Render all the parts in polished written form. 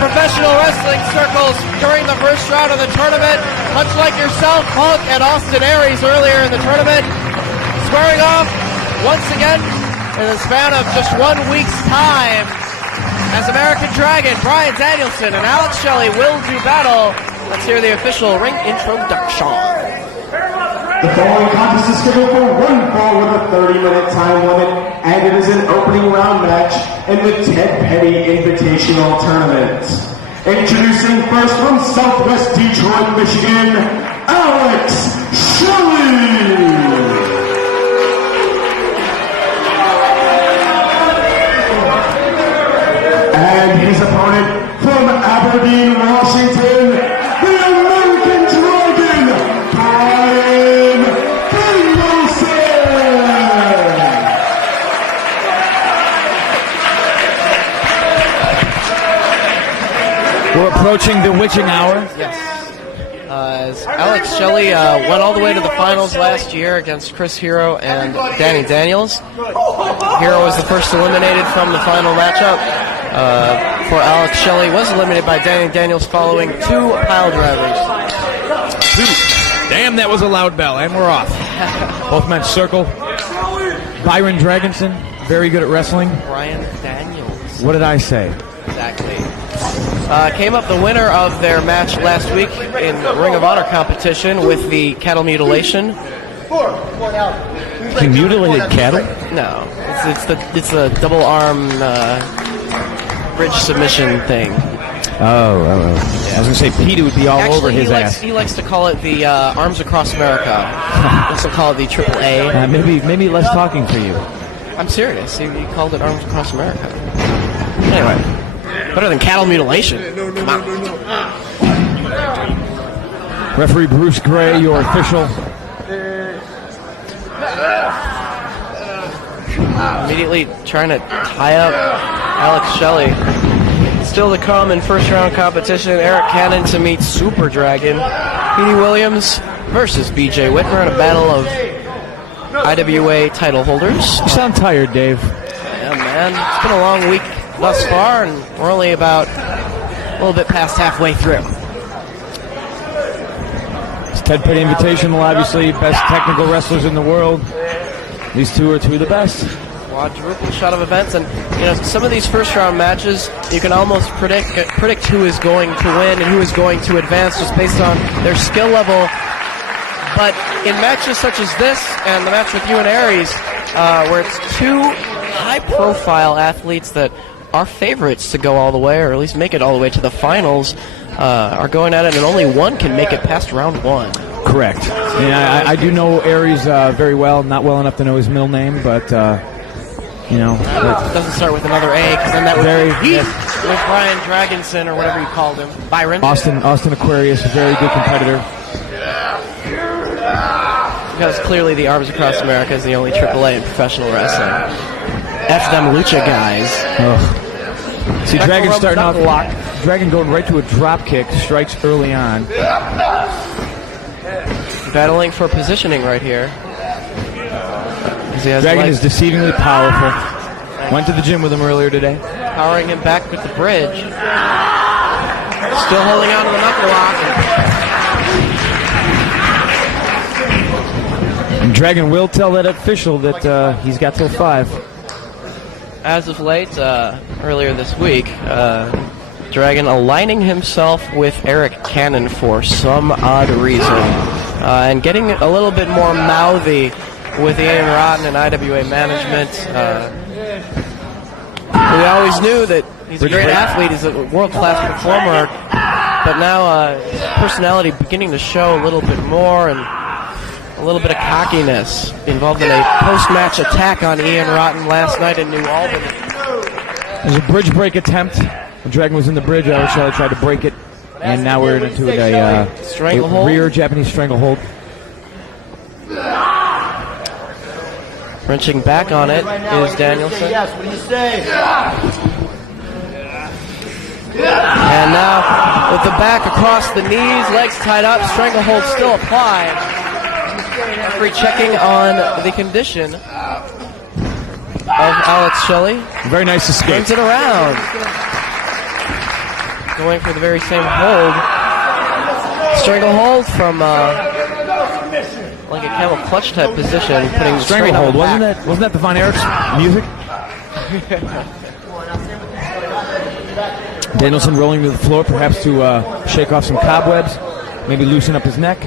professional wrestling circles during the first round of the tournament, much like yourself, Punk and Austin Aries earlier in the tournament, squaring off once again in the span of just 1 week's time as American Dragon, Bryan Danielson, and Alex Shelley will do battle. Let's hear the official ring introduction. The following contest is scheduled for one fall with a 30-minute time limit, and it is an opening round match in the Ted Petty Invitational Tournament. Introducing first from Southwest Detroit, Michigan, Alex Shelley. And his opponent from Aberdeen, Washington, the American Dragon, Bryan Danielson. We're approaching the witching hour. Yes. As Alex Shelley went all the way to the finals last year against Chris Hero and Danny Daniels. Hero was the first eliminated from the final matchup. For Alex Shelley was eliminated by Danny Daniels following 2 pile drivers. 2. Damn, that was a loud bell, and we're off. Both men circle. Byron Dragonson, very good at wrestling. Bryan Daniels. What did I say? Exactly. Came up the winner of their match last week in Ring of Honor competition with the cattle mutilation. He mutilated cattle? No, it's the double arm bridge submission thing. Oh. Yeah. I was going to say Pete would be all over his ass. He likes to call it the Arms Across America. He also call it the AAA. Maybe less talking for you. I'm serious. He called it Arms Across America. Anyway, better than cattle mutilation. Come on. Referee Bruce Gray, your official. Immediately trying to tie up Alex Shelley. Still to come in first round competition, Eric Cannon to meet Super Dragon. Petey Williams versus BJ Whitmer in a battle of IWA title holders. You sound tired, Dave. Yeah, man. It's been a long week thus far, and we're only about a little bit past halfway through. It's Ted Petty Invitational, obviously, best technical wrestlers in the world. These two are two of the best. Quadruple shot of events, and some of these first round matches you can almost predict who is going to win and who is going to advance just based on their skill level. But in matches such as this and the match with you and Aries, where it's 2 high-profile athletes that are favorites to go all the way, or at least make it all the way to the finals, are going at it, and only one can make it past round 1. Correct. Yeah, I do know Aries very well, not well enough to know his middle name, but it doesn't start with another A, because then that would be with Bryan Dragonson, or whatever you called him. Byron. Austin Aquarius, a very good competitor. Because clearly the Arms Across America is the only AAA in professional wrestling. F them lucha guys. Oh. See, Dragon starting off, Dragon going right to a drop kick, strikes early on. Battling for positioning right here. Dragon is deceivingly powerful. Went to the gym with him earlier today. Powering him back with the bridge. Still holding on to the knuckle lock. And Dragon will tell that official that he's got till 5. As of late, earlier this week, Dragon aligning himself with Eric Cannon for some odd reason. And getting a little bit more mouthy with Ian Rotten and IWA management. We always knew that he's a great athlete, he's a world-class performer, but now his personality beginning to show a little bit more, and a little bit of cockiness involved in a post-match attack on Ian Rotten last night in New Albany. There's a bridge break attempt. When Dragon was in the bridge, Alex Shelley tried to break it, and now we're into a rear Japanese stranglehold. Wrenching back on it is Danielson. Yes, what do you say? And now with the back across the knees, legs tied up, stranglehold still applied. Referee checking on the condition of Alex Shelley. Very nice escape. Turns it around. going for the very same hold. Stranglehold from like a camel clutch type position, putting the Stranglehold. Wasn't that the Von Erich's music? Danielson rolling to the floor, perhaps to shake off some cobwebs, maybe loosen up his neck.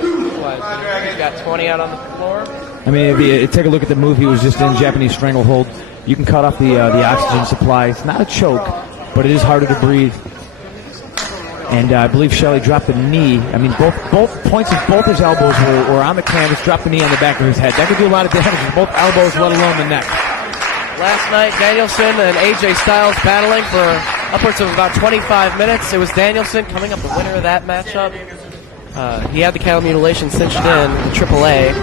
He's got 20 out on the floor. I mean, if you take a look at the move he was just in, Japanese Stranglehold, you can cut off the oxygen supply. It's not a choke, but it is harder to breathe. And I believe Shelley dropped the knee. I mean, both points of both his elbows were on the canvas, dropped the knee on the back of his head. That could do a lot of damage with both elbows, let alone the neck. Last night, Danielson and AJ Styles battling for upwards of about 25 minutes. It was Danielson coming up the winner of that matchup. He had the cattle mutilation cinched in AAA.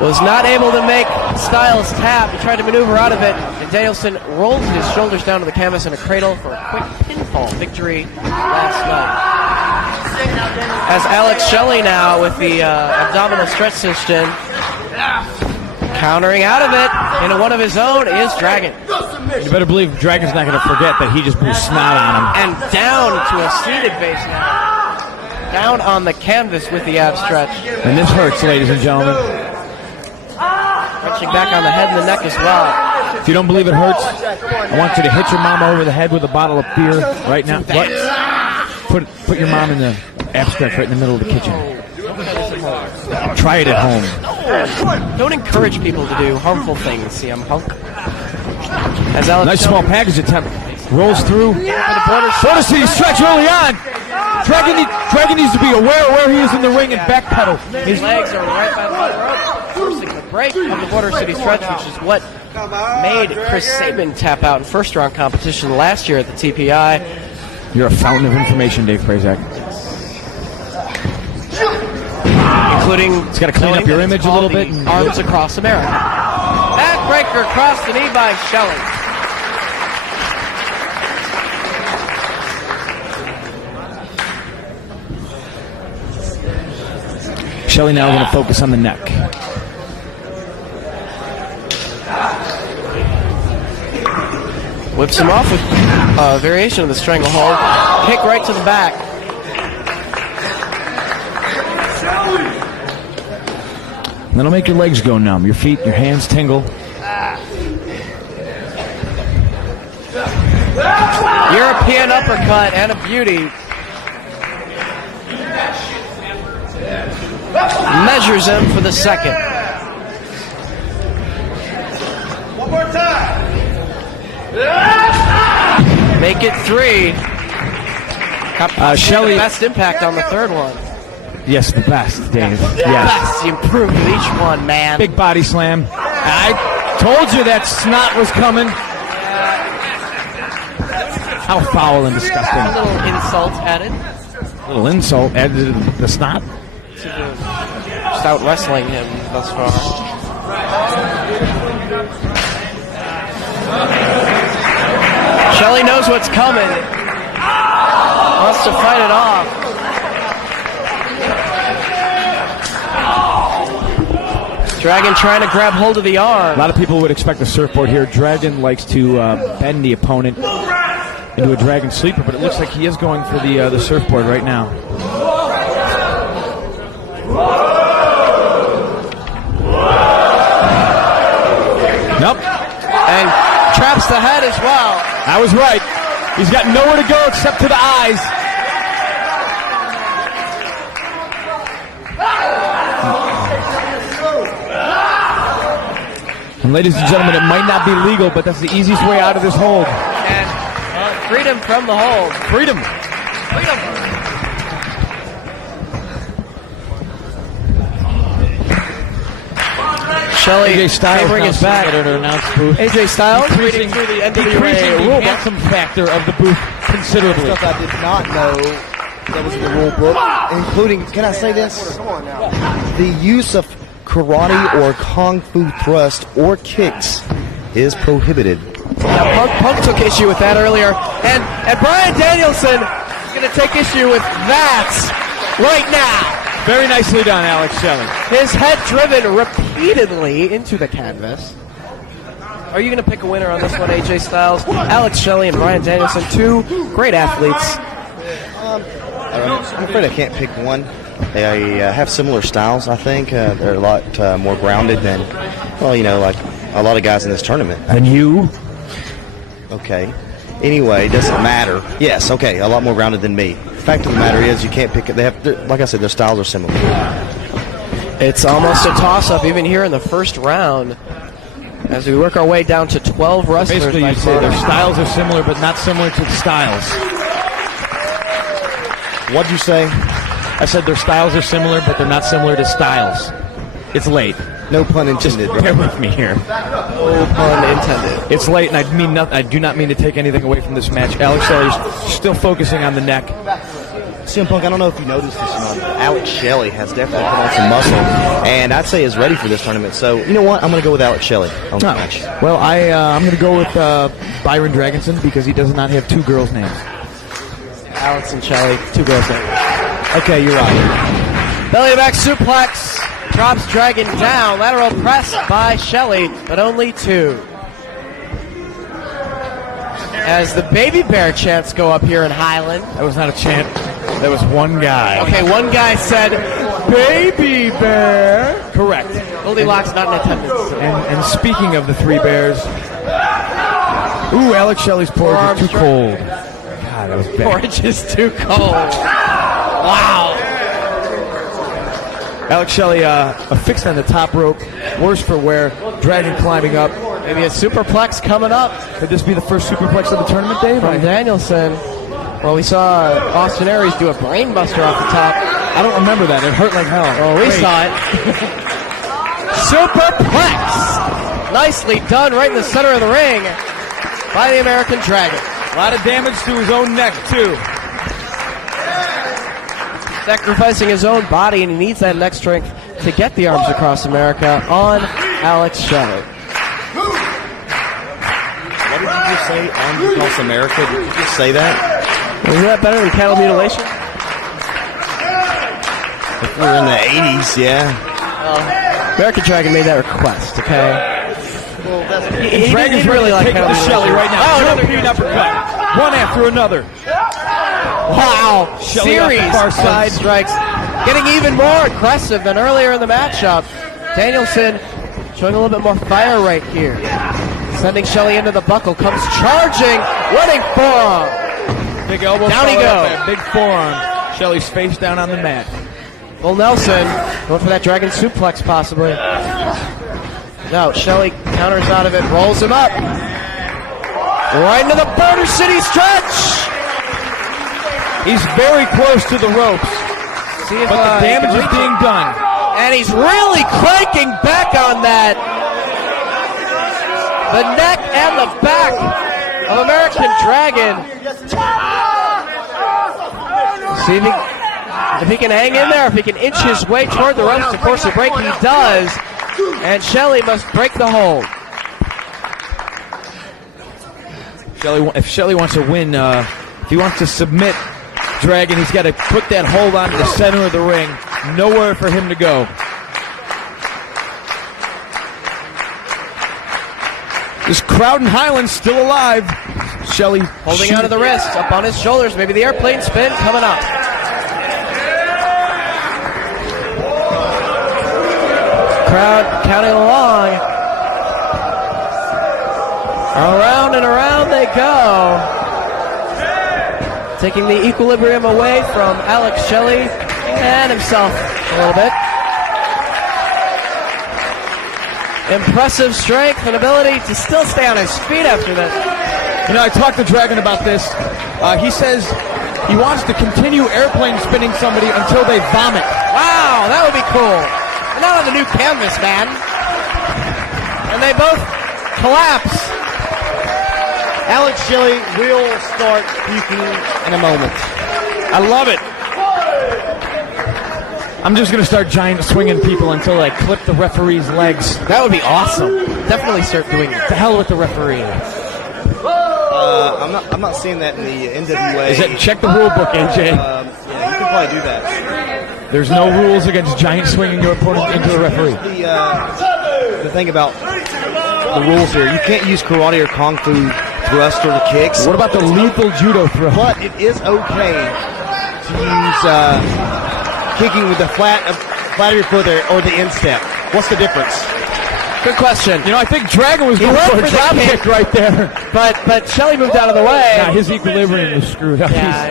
Was not able to make Styles tap. He tried to maneuver out of it, and Danielson rolled his shoulders down to the canvas in a cradle for a quick pinfall victory last night. As Alex Shelley now with the abdominal stretch cinched in. Countering out of it into one of his own is Dragon. You better believe Dragon's not going to forget that he just blew snot on him. And down to a seated base now. Down on the canvas with the ab stretch. And this hurts, ladies and gentlemen. Touching back on the head and the neck as well. If you don't believe it hurts, I want you to hit your mama over the head with a bottle of beer right now. What? Put your mom in the ab stretch right in the middle of the kitchen. Try it at home. Don't encourage people to do harmful things, CM Punk. As Alex nice small package attempt. Rolls through. Border City stretch early on. Dragon needs to be aware of where he is in the ring and backpedal. His legs are right by the rope, forcing the break of the Border City stretch, which is what made Chris Sabin tap out in first round competition last year at the TPI. You're a fountain of information, Dave Prazak. Including it's got to clean up your image a little bit. Arms across America. Backbreaker across the knee by Shelley. Shelley now going to focus on the neck. Whips him off with a variation of the stranglehold. Kick right to the back. That'll make your legs go numb, your feet, your hands tingle. European uppercut and a beauty. Measures him for the second. One more time. Make it three. Shelley, the best impact on the third one. Yes, the best, Dave. Yes. Yes. You improved with each one, man. Big body slam. I told you that snot was coming. How foul and disgusting. A little insult added. A little insult added to the snot. Just out wrestling him thus far. Shelley knows what's coming. Wants to fight it off. Dragon trying to grab hold of the arm. A lot of people would expect a surfboard here. Dragon likes to bend the opponent into a Dragon sleeper, but it looks like he is going for the surfboard right now. Nope. And traps the head as well. I was right. He's got nowhere to go except to the eyes. And ladies and gentlemen, it might not be legal, but that's the easiest way out of this hold. And freedom from the hold. Freedom. Freedom. Shelley AJ Styles his back. AJ Styles decreasing through the the NWA handsome factor of the booth considerably. Stuff I did not know that was in the rule book, including, can I say this? The use of karate or kung fu thrust or kicks is prohibited. Now, Punk took issue with that earlier, and Bryan Danielson is going to take issue with that right now. Very nicely done, Alex Shelley. His head driven repeatedly into the canvas. Are you going to pick a winner on this one, AJ Styles? Alex Shelley and Bryan Danielson, two great athletes. I'm afraid I can't pick one. They have similar styles, I think. They're a lot more grounded than, well, like a lot of guys in this tournament. And you? Okay. Anyway, it doesn't matter. Yes, okay, a lot more grounded than me. Fact of the matter is, you can't pick it. Like I said, their styles are similar. It's almost a toss-up even here in the first round as we work our way down to 12 wrestlers. Basically, you say their styles are similar, but not similar to the styles. What'd you say? I said their styles are similar, but they're not similar to styles. It's late. No pun intended. Just bear with me here. No pun intended. It's late, and I do not mean to take anything away from this match. Alex Shelley's still focusing on the neck. CM Punk, I don't know if you noticed this or not. Alex Shelley has definitely put on some muscle, and I'd say is ready for this tournament. So, you know what? I'm going to go with Alex Shelley on the match. Well, I'm going to go with Byron Dragonson because he does not have two girls' names. Alex and Shelley, two girls' names. Okay, you're right. Belly to back suplex. Drops Dragon down. Lateral press by Shelley, but only two. As the baby bear chants go up here in Highland. That was not a chant. That was one guy. Okay, one guy said, "Baby bear." Correct. Goldilocks not in attendance. And speaking of the three bears, ooh, Alex Shelley's porridge is too cold. God, that was bad. Porridge is too cold. Wow. Alex Shelley affixed on the top rope. Worse for wear. Dragon climbing up. Maybe a superplex coming up. Could this be the first superplex of the tournament, Dave? From Danielson. Well, we saw Austin Aries do a brainbuster off the top. I don't remember that. It hurt like hell. Oh, we saw it. Superplex! Nicely done right in the center of the ring by the American Dragon. A lot of damage to his own neck, too. Sacrificing his own body, and he needs that neck strength to get the arms across America on Alex Shelley. What did you just say? Arms across America? Did you just say that? Is that better than cattle mutilation? If we're in the 80s, yeah. American Dragon made that request, okay? He Dragon's didn't really like cattle Shelley right now. Oh, another huge uppercut. One after another. Wow, Shelley off the series far of side. strikes. Getting even more aggressive than earlier in the matchup. Danielson showing a little bit more fire right here. Sending Shelley into the buckle. Comes charging. Running forearm. Big elbow. Down he goes. Big forearm. Shelley's face down on the mat. Full Nelson. Going for that dragon suplex possibly. No, Shelley counters out of it. Rolls him up. Right into the Border City stretch. He's very close to the ropes, but the damage is being done. And he's really cranking back on that. The neck and the back of American Dragon. See if he can hang in there, if he can inch his way toward the ropes to force a break. He does. And Shelley must break the hold. If Shelley wants to win, if he wants to submit Dragon, he's got to put that hold on to the center of the ring. Nowhere for him to go. This crowd in Highland still alive. Shelley Holding onto the wrist, up on his shoulders. Maybe the airplane spin coming up. Crowd counting along. Around and around they go. Taking the equilibrium away from Alex Shelley and himself a little bit. Impressive strength and ability to still stay on his feet after that. You know, I talked to Dragon about this. He says he wants to continue airplane spinning somebody until they vomit. Wow, that would be cool. And not on the new canvas, man. And they both collapse. Alex Shelley will start puking in a moment. I love it. I'm just going to start giant swinging people until I clip the referee's legs. That would be awesome. Definitely start doing it. To hell with the referee. I'm not seeing that in the NWA. Is it, check the rule book, AJ. Yeah, you can probably do that. There's no rules against giant swinging your opponent into the referee. The thing about the rules here. You can't use karate or kung fu thrust or the kicks. What about the lethal judo throw? But it is okay to use kicking with the flat of your foot there or the instep. What's the difference? Good question. You know, I think Dragon was He going went for a for the drop kick. kick right there. But Shelley moved out of the way. Yeah, his equilibrium was screwed up. Yeah.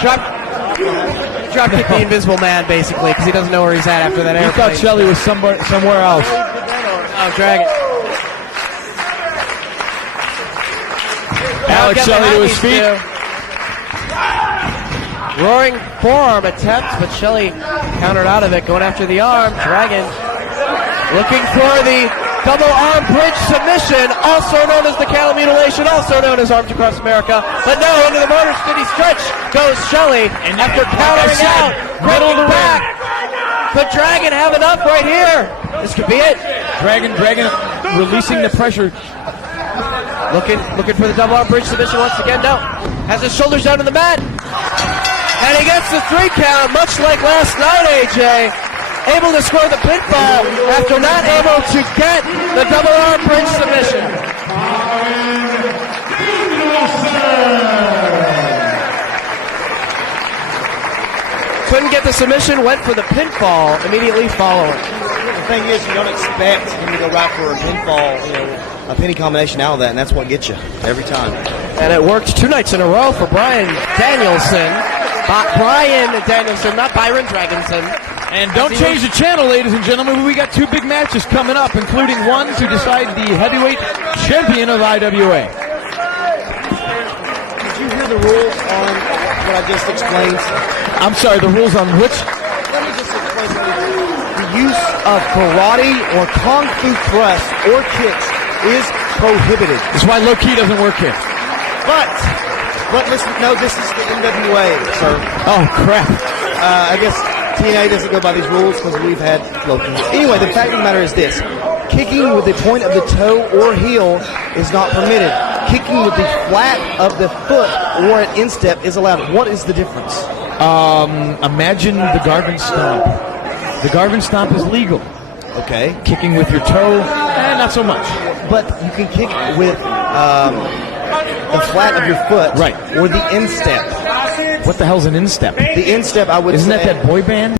Drop kick the invisible man, basically, because he doesn't know where he's at after that He airplane. thought Shelley was somewhere else. Oh, Dragon. Alex Shelley to his feet. Roaring forearm attempt, but Shelley countered out of it, going after the arm. Dragon looking for the double arm bridge submission, also known as the cattle mutilation, also known as Arms Across America. But no, into the Motor City stretch goes Shelley after countering out, breaking back. Could Dragon have enough right here? This could be it. Dragon releasing the pressure. Looking for the double arm bridge submission once again. No. Has his shoulders down to the mat. And he gets the 3 count, much like last night, AJ. Able to score the pinfall after not able to get the double arm bridge submission. Couldn't get the submission, went for the pinfall immediately following. The thing is, you don't expect him to go right for a pinfall, a penny combination out of that, and that's what gets you every time. And it worked 2 nights in a row for Bryan Danielson. Bryan Danielson, not Byron Dragonson. And don't change the channel, ladies and gentlemen. We got 2 big matches coming up, including one to decide the heavyweight champion of IWA. Did you hear the rules on what I just explained? I'm sorry, the rules on which? Let me just explain to you. The use of karate or kung fu thrust or kicks is prohibited. That's why low key doesn't work here. But listen, no, this is the NWA, sir. Oh, crap. I guess TNA doesn't go by these rules because we've had low key. Anyway, the fact of the matter is this. Kicking with the point of the toe or heel is not permitted. Kicking with the flat of the foot or an instep is allowed. What is the difference? Imagine the Garvin Stomp. The Garvin Stomp is legal. Okay. Kicking with your toe, not so much. But you can kick with the flat of your foot, right, or the instep. What the hell's an instep? The instep, I would Isn't say. that boy band?